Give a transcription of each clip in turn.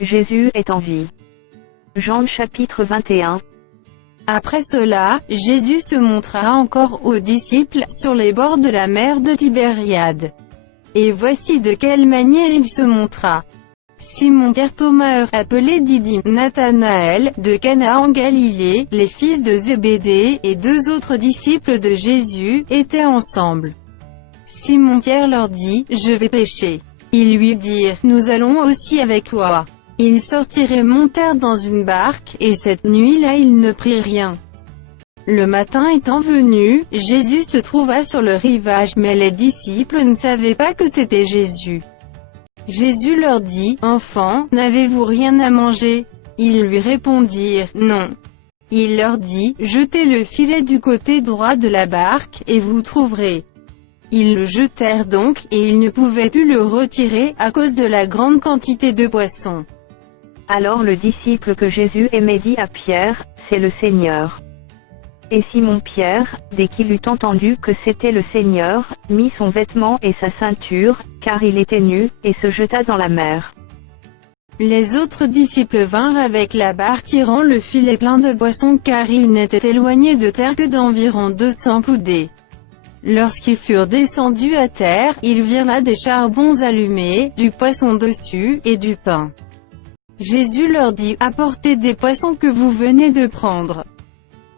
Jésus est en vie. Jean chapitre 21. Après cela, Jésus se montra encore aux disciples, sur les bords de la mer de Tibériade. Et voici de quelle manière il se montra. Simon-Pierre, Thomas appelé Didyme, Nathanaël, de Cana en Galilée, les fils de Zébédée, et deux autres disciples de Jésus, étaient ensemble. Simon-Pierre leur dit, « Je vais pêcher. » Ils lui dirent, « Nous allons aussi avec toi. » Ils sortirent et montèrent dans une barque, et cette nuit-là ils ne prirent rien. Le matin étant venu, Jésus se trouva sur le rivage, mais les disciples ne savaient pas que c'était Jésus. Jésus leur dit, « Enfants, n'avez-vous rien à manger ?» Ils lui répondirent, « Non. » Il leur dit, « Jetez le filet du côté droit de la barque, et vous trouverez. » Ils le jetèrent donc, et ils ne pouvaient plus le retirer, à cause de la grande quantité de poissons. Alors le disciple que Jésus aimait dit à Pierre, « C'est le Seigneur. » Et Simon-Pierre, dès qu'il eut entendu que c'était le Seigneur, mit son vêtement et sa ceinture, car il était nu, et se jeta dans la mer. Les autres disciples vinrent avec la barque tirant le filet plein de poissons, car ils n'étaient éloignés de terre que d'environ 200 coudées. Lorsqu'ils furent descendus à terre, ils virent là des charbons allumés, du poisson dessus, et du pain. Jésus leur dit, « Apportez des poissons que vous venez de prendre. »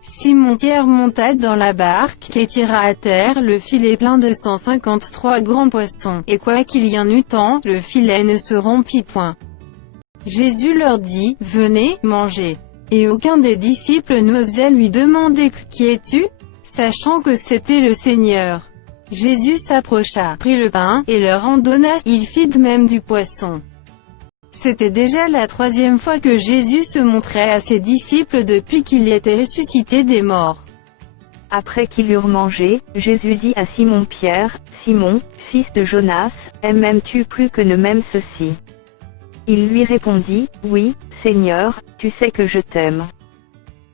Simon-Pierre monta dans la barque, et tira à terre le filet plein de 153 grands poissons, et quoiqu'il y en eût tant, le filet ne se rompit point. Jésus leur dit, « Venez, mangez. » Et aucun des disciples n'osait lui demander, « Qui es-tu ?» sachant que c'était le Seigneur. Jésus s'approcha, prit le pain, et leur en donna, il fit de même du poisson. C'était déjà la troisième fois que Jésus se montrait à ses disciples depuis qu'il était ressuscité des morts. Après qu'ils eurent mangé, Jésus dit à Simon-Pierre, « Simon, fils de Jonas, m'aimes-tu plus que ne m'aiment ceux-ci » Il lui répondit, « Oui, Seigneur, tu sais que je t'aime. »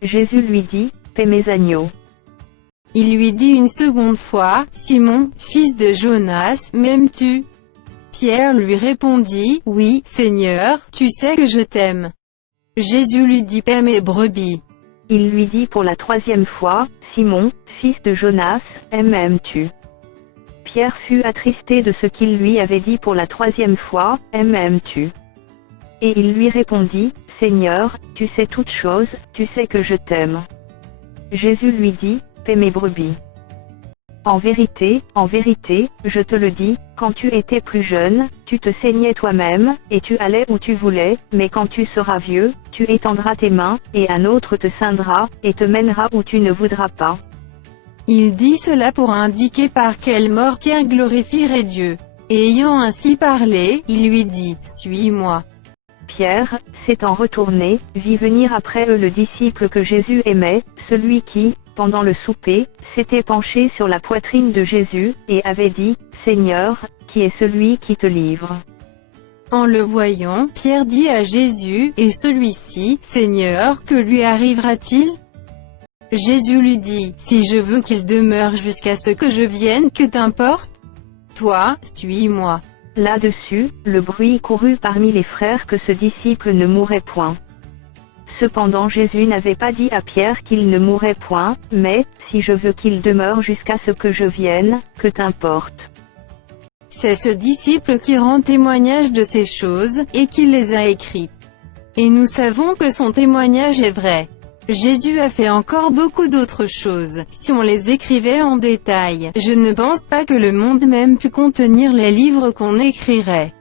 Jésus lui dit, « Paie mes agneaux. » Il lui dit une seconde fois, « Simon, fils de Jonas, m'aimes-tu » Pierre lui répondit, « Oui, Seigneur, tu sais que je t'aime. » Jésus lui dit, « Paie mes brebis. » Il lui dit pour la troisième fois, « Simon, fils de Jonas, m'aimes-tu » Pierre fut attristé de ce qu'il lui avait dit pour la troisième fois, « M'aimes-tu » Et il lui répondit, « Seigneur, tu sais toutes choses, tu sais que je t'aime. » Jésus lui dit, « Paie mes brebis. » En vérité, je te le dis, quand tu étais plus jeune, tu te saignais toi-même, et tu allais où tu voulais, mais quand tu seras vieux, tu étendras tes mains, et un autre te ceindra, et te mènera où tu ne voudras pas. Il dit cela pour indiquer par quelle mort Pierre glorifierait Dieu. Et ayant ainsi parlé, il lui dit, « Suis-moi. » Pierre, s'étant retourné, vit venir après eux le disciple que Jésus aimait, celui qui, pendant le souper, s'était penché sur la poitrine de Jésus, et avait dit, « Seigneur, qui est celui qui te livre ?» En le voyant, Pierre dit à Jésus, « Et celui-ci, Seigneur, que lui arrivera-t-il » Jésus lui dit, « Si je veux qu'il demeure jusqu'à ce que je vienne, que t'importe? Toi, suis-moi. » Là-dessus, le bruit courut parmi les frères que ce disciple ne mourrait point. Cependant Jésus n'avait pas dit à Pierre qu'il ne mourrait point, mais, si je veux qu'il demeure jusqu'à ce que je vienne, que t'importe. C'est ce disciple qui rend témoignage de ces choses, et qui les a écrites. Et nous savons que son témoignage est vrai. Jésus a fait encore beaucoup d'autres choses. Si on les écrivait en détail, je ne pense pas que le monde même pût contenir les livres qu'on écrirait.